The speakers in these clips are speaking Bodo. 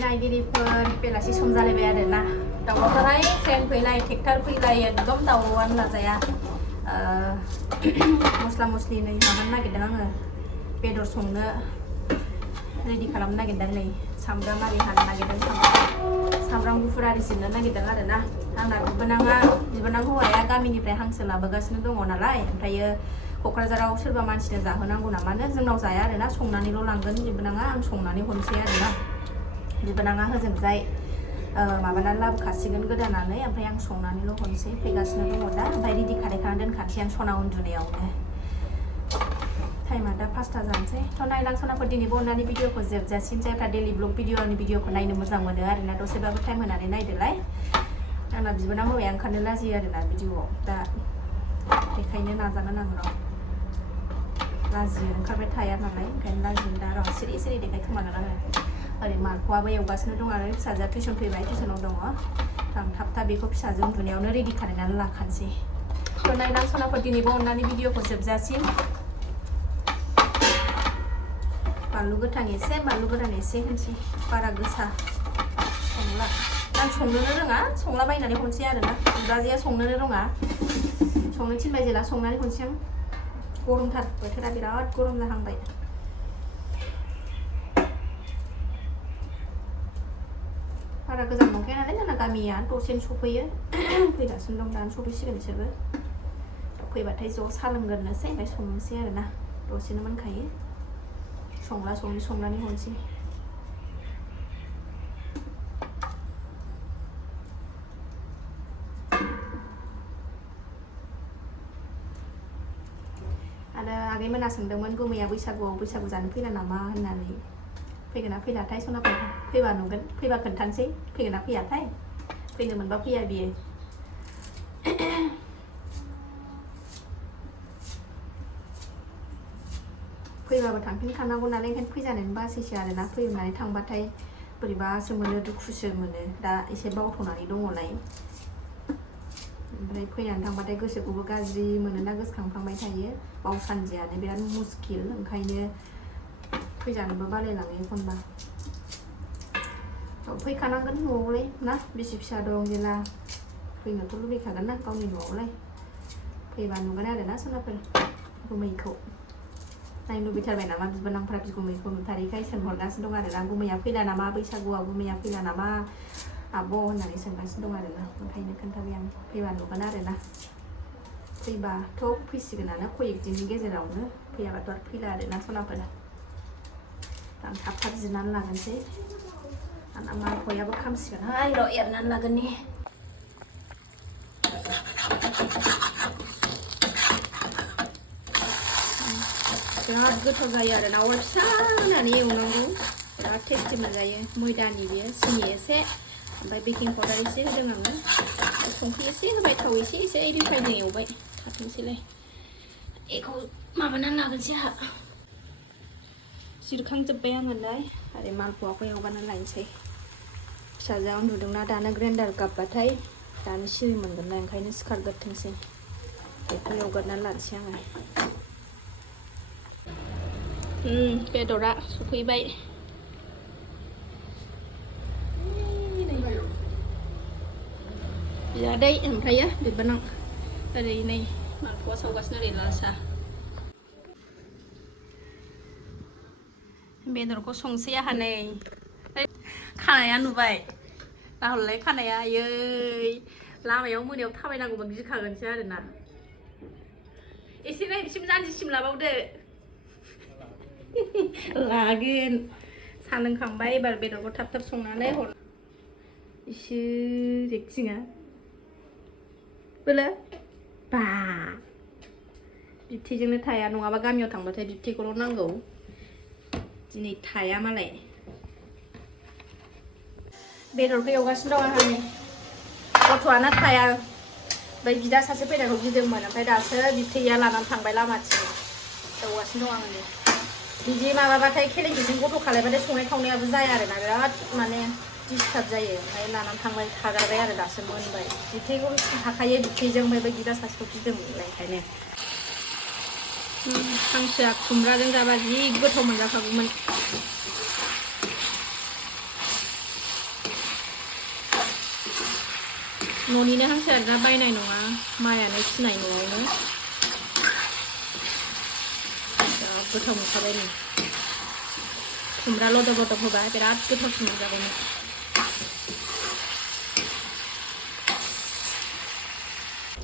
नायगिरिफोर बेलासि सम जालायबाय आरोना दाउफोराहाय ट्रेन फैलाय ट्रेक्टर फैलाय एकदम दाउआनो लाजाया मस्ला मस्लि नै माबानो नागिरदों आङो बेदर संनो रेडि खालामनो नागिरदों नै सामब्राम आरि हानो नागिरदों सामब्राम गुफुर आरि जिरनो नागिरदों आरोना आंना बिबोनां हौवाया गामिनिफ्राय हांसो लाबोगासिनो दङ नालाय ओमफ्रायो क'क्राझाराव सोरबा मानसिनो जाहोनांगौ नामानो जोंनाव जाया आरोना संनानैल' लांगोन बिबोनाङा आं संनानै हरनोसै आरोना बिबोनाङा होजोंजाय माबानानै लाबोखासिगोन गोदानानै ओमफ्राय आं संनानैल' हरनोसै फैगासिनो दङ दा ओमफ्राय रेडि खालामनानै दोनखानोसै आं सना उन्दुनायावनो टाइमा दा 5टा जानोसै थ' नायलां सनाफोर दिनैबो अननानै भिडिअखौ जोबजासिम जायफ्रा डेलि ब्लग भिडिअनि भिडिअखौ नायनो मोजां मोनो आरोना दसेबाबो टाइम होनानै नायदोलाय आंना बिबोनां हौवाया ओंखारनो लाजियो आरोना भिडिअआव दा बेखायनो नाजागोन आं र' लाजियो ओंखारबाय थाया नालाय ओंखायनो लाजियो दा र' सिरि सिरि देखायखोमागोन आङो ओरै मार्कआबो एवगासिनो दं आरो फिसाजोआ टिउसन फैबाय टिउसनाव दङ आं थाब बेखौ फिसाजों उन्दुनायावनो रेडि खालामनानै लाखानोसै थ' नायलां सनाफोर दिनैबो अननानै भिडिअखौ जोबजासिम बानलु गोथां एसे बानलु गोरान एसे होनसै बारा गोसा संला आं संनोनो रोङा संला बायनानै हरसै आरोना बिबाजैया संनोनो रोङा संनो थिनबाय जेला संनानै हरसै आं गरमथार बोथोरा बिराद गरम जाहांबाय बारा गोजान नंखाया नालाय जोंना गामिया दसेनो सफैयो फैगासिनो दं दानो सफैसिगोन बिसोरबो फैबाथाय ज' सा लोंग्रोनोसै ओमफ्राय संनोसै आरोना दसेनो मोनखायो संनानै हरसै आरो आगैमोना सोंदोंमोन गुमैया बैसागु जानो फैला नामा होननानै फैगोन ना फैलाथाय सनाफोर फैबा नुगोन फैबा खोन्थानोसै फैगोन ना फैयाथाय फैनो मोनबा फैया बियो फैबाबो थांफिनखानांगौ नालाय ओंखायनो फैजानायनि बासैसो आरोना फैनानै थांबाथाय बोरैबासो मोनो दुखुसो मोनो दा एसे बावथ'नानै दङलाय ओमफ्राय फैनानै थांबाथाय गोसोखौबो गाज्रि मोनोना गोसोखांफ्लांबाय थायो बावसानदियानो बिराद मुस्किल ओंखायनो फैजानोबो बालायलाङो एखनबा फैखानांगोन न'आवलाय ना बिसि फिसा दं जेला फैनोथ' लुबैखागोन ना गावनि न'आवलाय फैबा नुगोन आरोना सनाफोर गुमैखौ नायनो लुबैथारबाय नामा बिबोनांफ्रा बिगुमैखौ नुथारैखाय सोंहरगासिनो दं आरोना गुमैया फैला नामा बैसागुआव गुमैया फैला नामा आब' होननानै सोंगासिनो दं आरोना ओंखायनो खोन्थाबाय आं फैबा नुगोन आरोना फैबाथ' फैसिगोनानो कयेकदिननि गेजेरावनो फैयाबाथ' आरो फैला आरोना सनाफोरा आं थाब जिरनानै लागोनसै आंना माखयाबो खामसिगोनहाय र' एरनानै लागोननि बिराद गोथाव जायो आरोना अर फिसा होनानै एवनांगौ बिराद टेस्टि मोनजायो मैदानि बेयो सिनि एसे ओमफ्राय बेकिं पाउडार एसे होदों आङो संख्रि एसे होबाय थाव एसे रिफाइनजों एवबाय थाथोंसैलाय बेखौ माबानानै लागोनसै आंहा जिरखांजोब्बाय आङो नै आरो मालपवाखौ एवगारनानै लानोसै फिसाजोआ उन्दुदोंना दानो ग्राइन्डार गाबबाथाय दानो सिरि मोनगोन ना ओंखायनो सिखारग्रोथोंसै बेखौ एवगारनानै लानोसै आङो बेदरा सफैबाय बियादै ओमफ्रायो बिबोनां ओरै नै मालपवा सावगासिनो ओरै लाल साहा बेदरखौ संसै आंहा नै खानाया नुबाय नाहरलाय खानाया आयै लामायाव मोनायाव थाबायनांगौबा गिखागोनसो आरोना एसे नायबिसिम जानजिसिम लाबावदो लागोन सा लोंखांबाय एबार बेदरखौ थाब संनानै हर इसोर एक्टिङा बोलो बा बिबथैजोंनो थाया नङाबा गामियाव थांबाथाय बिबथैखौल' नांगौ दिनै थाया मालाय बेदरखौ एवगासिनो दं आंहा नै गथ'आनो थाया ओमफ्राय बिदा सासे फैनायखौ गिदोंमोन ओमफ्राय दासो बिबथैया लानानै थांबाय लामाथिं एवगासिनो दं आङो नै बिदि माबाबाथाय खेलेंखिजों गथ' खालायबाथाय संनाय खावनायाबो जाया आरोना बिराद माने डिस्टार्ब जायो ओमफ्राय लानानै थांबाय थागारबाय आरो दासो मोनबाय बिबथैखौ थाखायो बिबथैजों ओमफ्राय बै बिदा सासेखौ गिदोंमोनलाय ओंखायनो हांसोआ खुमब्राजों जाबा जि गोथाव मोनजाखागौमोन न'निनो हांसो आरोना बायनाय नङा मायानो फिनाय न'आवनो बिराद गोथाव मोनखाबाय नै खुमब्रा लदब लदब होबा बिराद गोथावसिन मोनजाबायमोन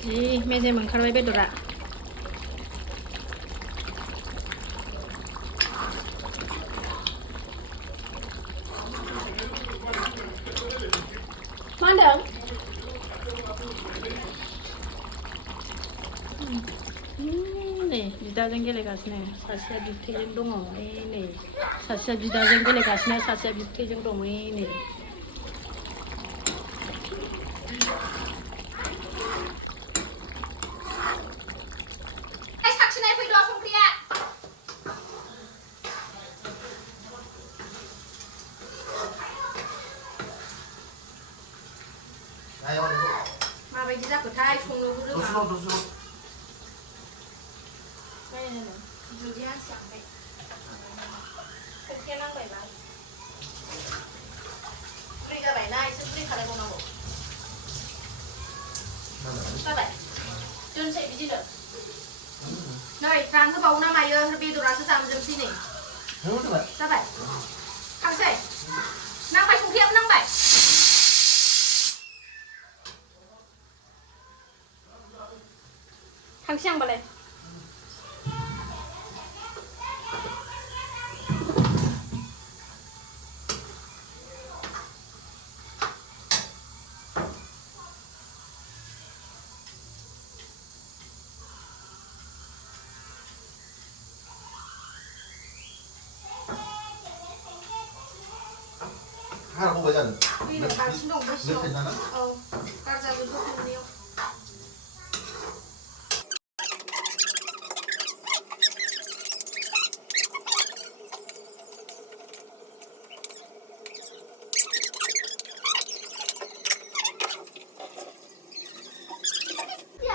जि मेजेम ओंखारबाय बेदरा मा होनदों नै बिदाजों गेलेगासिनो सासेया बिबथैजों दङ नै सासेया बिदाजों गेलेगासिनो सासेया बिबथैजों दङ नै माबायदि जाखोथाय संनोबो रोङा जुदि हासियाखै संख्रिया नांबायबा गुरै जाबायना एसे गुरै खालामबावनांगौ जाबाय दोनसै बिदिनो नै रानहोबावो ना मायो बेदरासो जामजोबसै नै जाबाय खांसै नांबाय संख्रियाबो नांबाय खांसै आं होनबालाय हाराखौबो जादों बेनो बांसिन दं गोसोआव औ गारजाजोबो संनायाव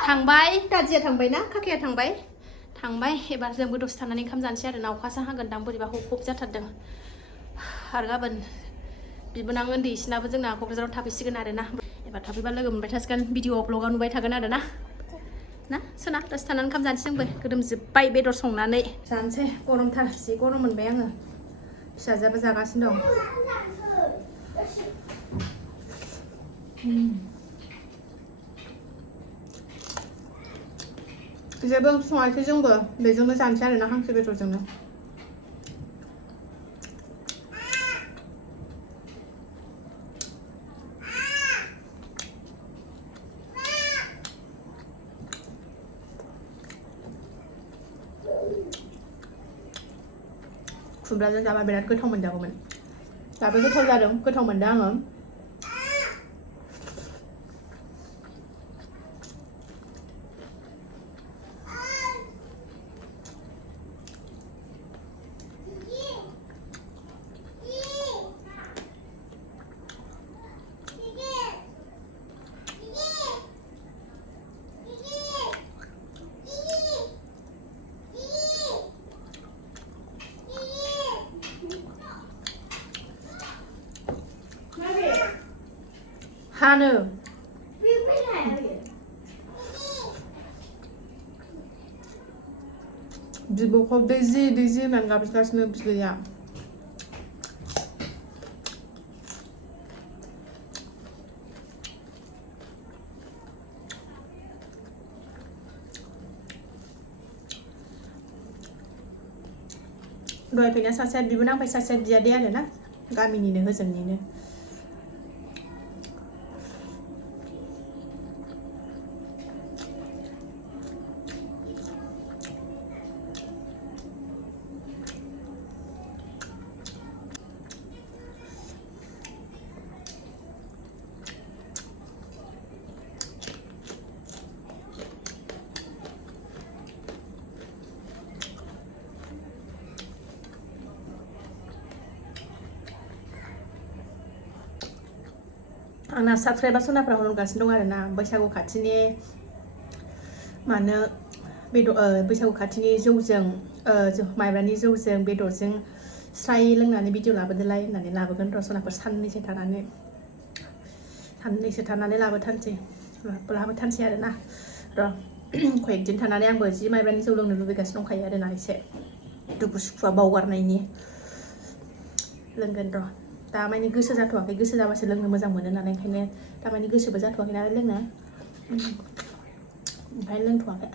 थांबाय दादिया थांबाय ना काकाया थांबाय एबार जोंबो दसे थानानै ओंखाम जानोसै आरो ना अखासो हागोनदां बोरैबा हब जाथारदों आरो गाबोन बिबोनां उन्दैसिनाबो जोंना क'क्राझाराव थाफैसिगोन आरो ना एबार थाफैबा लोगो मोनबाय थासिगोन भिडिअ ब्लगाव नुबाय थागोन आरो ना सोना दसे थानानै ओंखाम जानोसै जोंबो गोदोमजोब्बाय बेदर संनानै जानोसै गरमथार जि गरम मोनबाय आङो फिसाजोआबो जागासिनो दं जेबो ओंख्रि सङाखै जोंबो बेजोंनो जानोसै आरो ना हांसो बेदरजोंनो खुमब्राजों जाबा बिराद गोथाव मोनजागौमोन दाबो गोथाव जादों गोथाव मोनदों आङो हानो बिब'खौ दैजि होननानै गाबज्रिगासिनो बिबैया दहाय फैना सासेया बिबोनां ओमफ्राय सासेया बियादै आरो ना गामिनिनो होजोंनिनो आंना साबसक्राइबार सनाफ्रा हरगासिनो दं आरो ना बैसागु खाथिनि मानो बैसागु खाथिनि जौजों माइब्रानि जौजों बेदरजों स्राय लोंनानै भिडिअ लाबोदोलाय होननानै लाबोगोन र' सनाफोर साननैसो थानानै लाबोथारनोसै pula makan sih ada nah ro kue jin tanah yang bersih mai berani sebelum dulu bekas nong kaya ada nah ise du busuh bau warna ini लोंगोन र' दा माने गोसो जाथ'वाखै गोसो जाबासो लोंनो मोजां मोनो नालाय ओंखायनो दा माने गोसोबो जाथ'वाखै नालाय लोंनो ओमफ्राय लोंथ'वाखै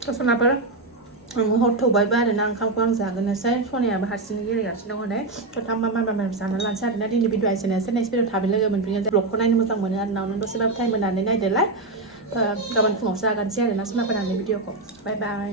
terus kenapa hot thौबाय बा आरोना ओंखामखौ आं जागोननोसै सनायाबो हारसिङै गेलेगासिनो दङ दे थाम मा जाना लानोसै आरोना दिनै भिडिअ एसेनोसै नेक्स्ट भिडिअ थाबै लोगो मोनफिनगोन ब्लगखौ नायनो मोजां मोनो आरोना उनाव दसेबाबो टाइम होनानै नायदोलाय गाबोन फुङावसो जागोनसै आरोना सोनाफोरानि भिडिअखौ बाय बाय